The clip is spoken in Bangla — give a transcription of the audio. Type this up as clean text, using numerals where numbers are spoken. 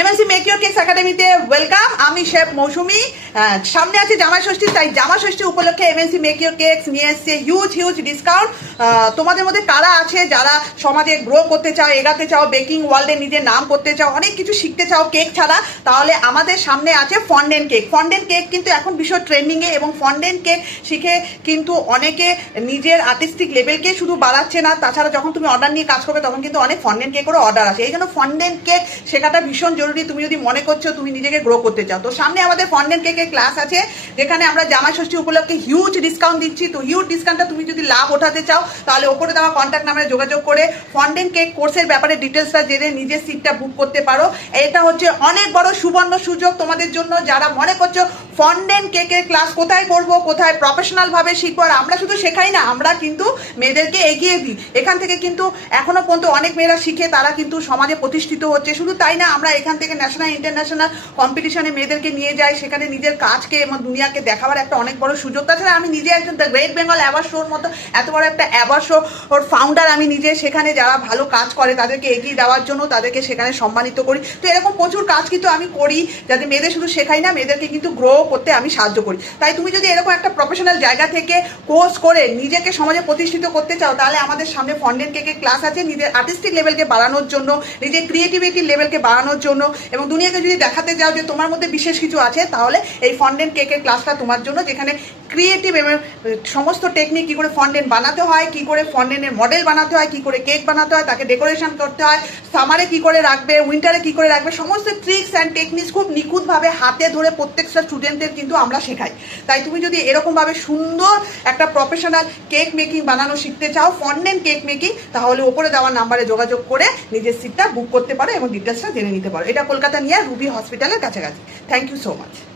এমএনসি মেক ইউর কেকস একাডেমিতে ওয়েলকাম। আমি শেফ মৌসুমি। সামনে আছে জামাই ষষ্ঠী, তাই জামাই ষষ্ঠী উপলক্ষে এমএনসি মেক ইউর কেকস নিয়ে এসছে হিউজ ডিসকাউন্ট। তোমাদের মধ্যে কারা আছে যারা সমাজে গ্রো করতে চাও, এগাতে চাও, বেকিং ওয়ার্ল্ডে নিজের নাম করতে চাও, অনেক কিছু শিখতে চাও কেক ছাড়া, তাহলে আমাদের সামনে আছে ফন্ডেন্ট কেক। ফন্ডেন্ট কেক কিন্তু এখন ভীষণ ট্রেন্ডিংয়ে, এবং ফন্ডেন্ট কেক শিখে কিন্তু অনেকে নিজের আর্টিস্টিক লেভেলকে শুধু বাড়াচ্ছে না, তাছাড়া যখন তুমি অর্ডার নিয়ে কাজ করবে তখন কিন্তু অনেক ফন্ডেন্ট কেকেরও অর্ডার আসে। এই জন্য ফন্ডেন্ট কেক শেখাটা ভীষণ জরুরি। তুমি যদি মনে করছো তুমি নিজেকে গ্রো করতে চাও, তো সামনে আমাদের ফন্ডেন্ট কেকের ক্লাস আছে, যেখানে আমরা জামাই ষষ্ঠী উপলক্ষে হিউজ ডিসকাউন্ট দিচ্ছি। তো হিউজ ডিসকাউন্টটা তুমি যদি লাভ ওঠাতে চাও, তাহলে ওপরে দেওয়া কন্ট্যাক্ট নাম্বারে যোগাযোগ করে ফন্ডেন্ট কেক কোর্সের ব্যাপারে ডিটেলসটা জেনে নিজের সিটটা বুক করতে পারো। এটা হচ্ছে অনেক বড় সুবর্ণ সুযোগ তোমাদের জন্য, যারা মনে করছো ফন্ডেন্ট কেকের ক্লাস কোথায় করব, কোথায় প্রফেশনাল ভাবে শিখবো। আর আমরা শুধু শেখাই না, আমরা কিন্তু মেয়েদেরকে এগিয়ে দিই। এখান থেকে কিন্তু এখনো পর্যন্ত অনেক মেয়েরা শিখে তারা কিন্তু সমাজে প্রতিষ্ঠিত হচ্ছে। শুধু তাই না, আমরা এখান থেকে ন্যাশনাল ইন্টারন্যাশনাল কম্পিটিশনে মেয়েদেরকে নিয়ে যাই, সেখানে নিজের কাজকে এবং দুনিয়াকে দেখাবার একটা অনেক বড় সুযোগ। তাছাড়া আমি নিজে একজন দ্য গ্রেট বেঙ্গল অ্যাওয়ার্ড শোর মতো এত বড় একটা অ্যাওয়ার্ড শো ওর ফাউন্ডার আমি নিজে। সেখানে যারা ভালো কাজ করে তাদেরকে এগিয়ে দেওয়ার জন্য তাদেরকে সেখানে সম্মানিত করি। তো এরকম প্রচুর কাজ কিন্তু আমি করি, যাতে মেয়েদের শুধু শেখাই না, মেয়েদেরকে কিন্তু গ্রো করতে আমি সাহায্য করি। তাই তুমি যদি এরকম একটা প্রফেশনাল জায়গা থেকে কোর্স করে নিজেকে সমাজে প্রতিষ্ঠিত করতে চাও, তাহলে আমাদের সামনে ফন্ডেন্ট কেকের ক্লাস আছে নিজের আর্টিস্টিক লেভেলকে বাড়ানোর জন্য, নিজের ক্রিয়েটিভিটির লেভেলকে বাড়ানোর জন্য, এবং দুনিয়াকে যদি দেখাতে চাও যে তোমার মধ্যে বিশেষ কিছু আছে, তাহলে এই ফন্ডেন্ট কেকের ক্লাসটা তোমার জন্য, যেখানে ক্রিয়েটিভ এবং সমস্ত টেকনিক, কী করে ফন্ডেন্ট বানাতে হয়, কী করে ফন্ডেন্টের মডেল বানাতে হয়, কী করে কেক বানাতে হয়, তাকে ডেকোরেশন করতে হয়, সামারে কী করে রাখবে, উইন্টারে কী করে রাখবে, সমস্ত ট্রিক্স অ্যান্ড টেকনিক্স খুব নিখুঁতভাবে হাতে ধরে প্রত্যেকটা স্টুডেন্টদের কিন্তু আমরা শেখাই। তাই তুমি যদি এরকমভাবে সুন্দর একটা প্রফেশনাল কেক মেকিং বানানো শিখতে চাও, ফন্ডেন্ট কেক মেকিং, তাহলে ওপরে দেওয়া নাম্বারে যোগাযোগ করে নিজের সিটটা বুক করতে পারো এবং ডিটেলসটা জেনে নিতে পারো। এটা কলকাতা নিয়ে রুবি হসপিটালের কাছাকাছি। Thank you so much.